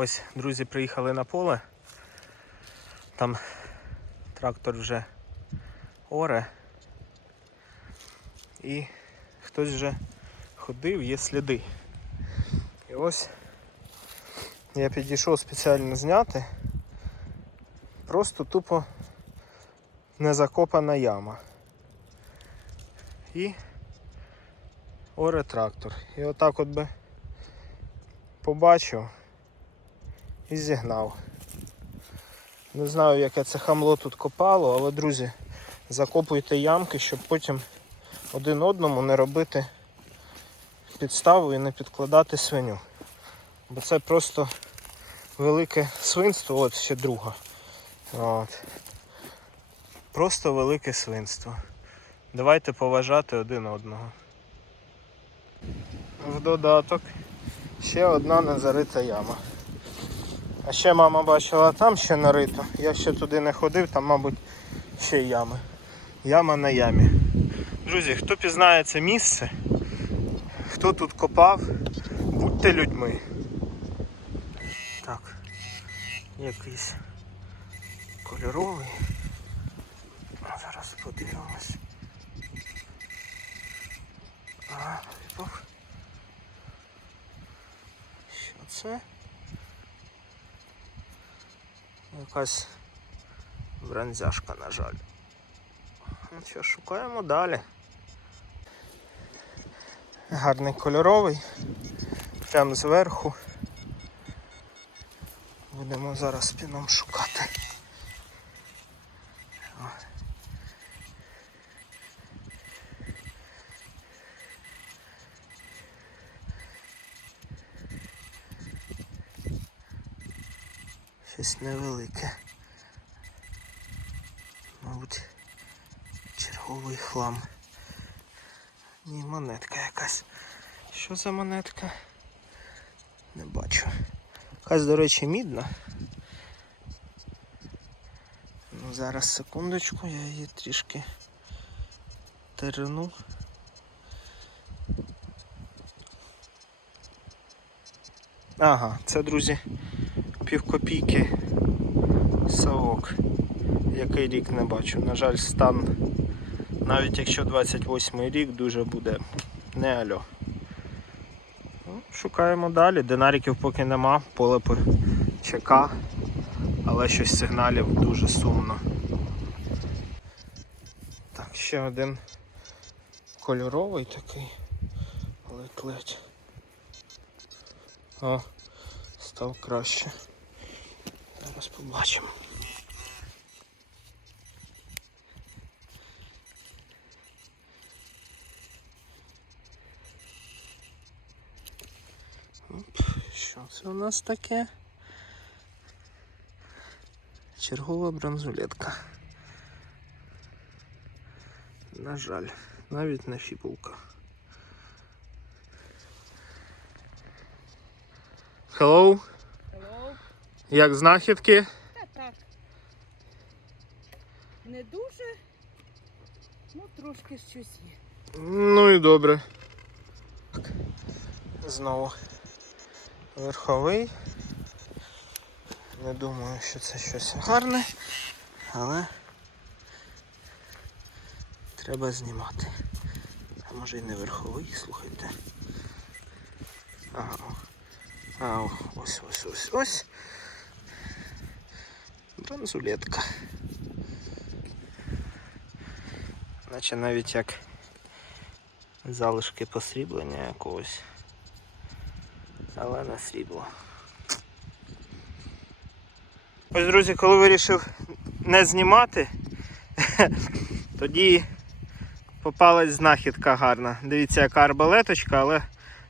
Ось, друзі, приїхали на поле. Там трактор вже оре. І хтось вже ходив, є сліди. І ось я підійшов спеціально зняти. Просто тупо незакопана яма. І оре трактор. І отак от би побачив і зігнав. Не знаю, яке це хамло тут копало, але, друзі, закопуйте ямки, щоб потім один одному не робити підставу і не підкладати свиню. Бо це просто велике свинство, от ще друга. От. Просто велике свинство. Давайте поважати один одного. В додаток ще одна незарита яма. А ще мама бачила там ще нарито. Я ще туди не ходив, там, мабуть, ще ями. Яма на ямі. Друзі, хто пізнає це місце, хто тут копав, будьте людьми. Так, якийсь кольоровий. Зараз подивимось. А. Що це? Якась бронзяшка, на жаль. Ну що, шукаємо далі. Гарний кольоровий. Прямо зверху. Будемо зараз спіном шукати. Щось невелике. Мабуть, черговий хлам. Ні, монетка якась. Що за монетка? Не бачу. Якась, до речі, мідна. Ну, зараз секундочку, я її трішки терну. Ага, це, друзі, півкопійки совок. Який рік не бачу. На жаль, стан, навіть якщо 28 рік, дуже буде не альо. Ну, Шукаємо далі. Динариків поки нема, поле ЧК, але щось сигналів дуже сумно. Так, ще один кольоровий такий, ледь-ледь. О, став краще. Зараз побачимо. Оп, Що це у нас таке? Чергова бронзулетка. На жаль, навіть не фібулка. Hello, Hello. Як знахідки? Та так. Не дуже, ну трошки щось є. Ну і добре. Знову верховий. Не думаю, що це щось гарне, але треба знімати. А може і не верховий, слухайте. Ага. А, ось ось ось ось. Бронзулетка. Наче навіть як залишки посріблення якогось. Але не срібло. Ось, друзі, коли вирішив не знімати, тоді попалась знахідка гарна. Дивіться, яка арбалеточка, але,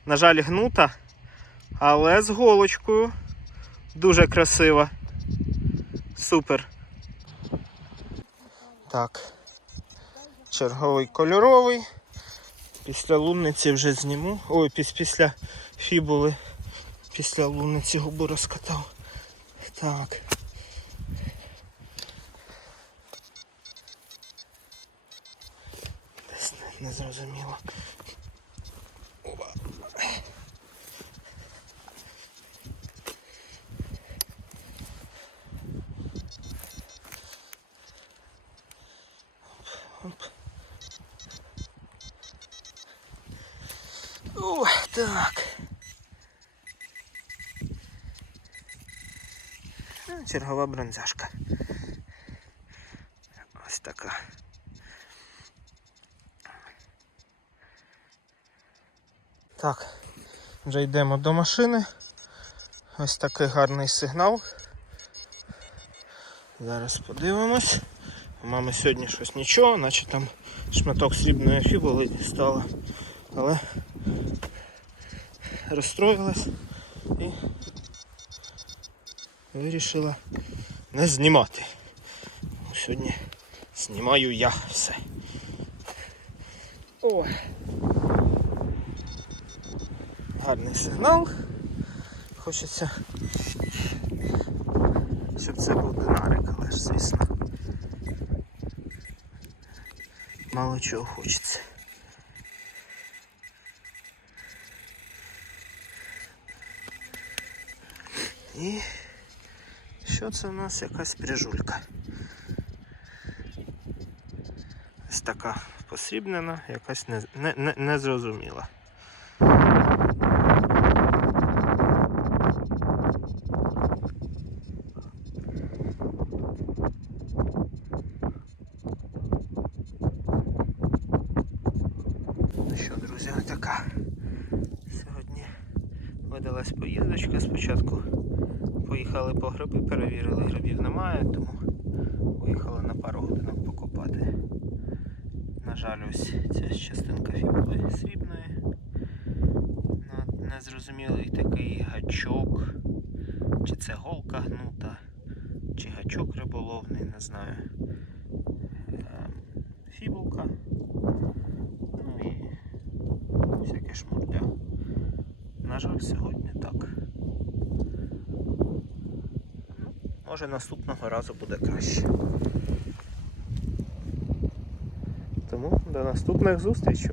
на жаль, гнута, але з голочкою. Дуже красива. Супер. Так. Черговий кольоровий. Після лунниці вже зніму. Ой, піс- після фібули. Після лунниці губу розкатав. Так. Десь не, не зрозуміло. О, так. Ну, чергова бронзяшка. Ось така. Так, вже йдемо до машини. Ось такий гарний сигнал. Зараз подивимось. У мами сьогодні щось нічого, наче там шматок срібної фібули стало. Але розстроїлась і вирішила не знімати. Сьогодні знімаю я все. О. Гарний сигнал. Хочеться, щоб це був динарик, але ж звісно. Мало чого хочеться. І що це у нас якась прижулька? Ось така посрібнена, якась не, не, не, незрозуміла. Ну що, друзі, така. Сьогодні видалась поїздочка. Спочатку поїхали по гриби, перевірили, грибів немає, тому поїхали на пару годинок покопати. На жаль, ось ця частинка фібули срібної. Незрозумілий такий гачок. Чи це голка гнута, чи гачок риболовний, не знаю. Ем, Фібулка. Ну і всяке шмурдя. На жаль, сьогодні так. Може наступного разу буде краще. Тому до наступних зустрічей.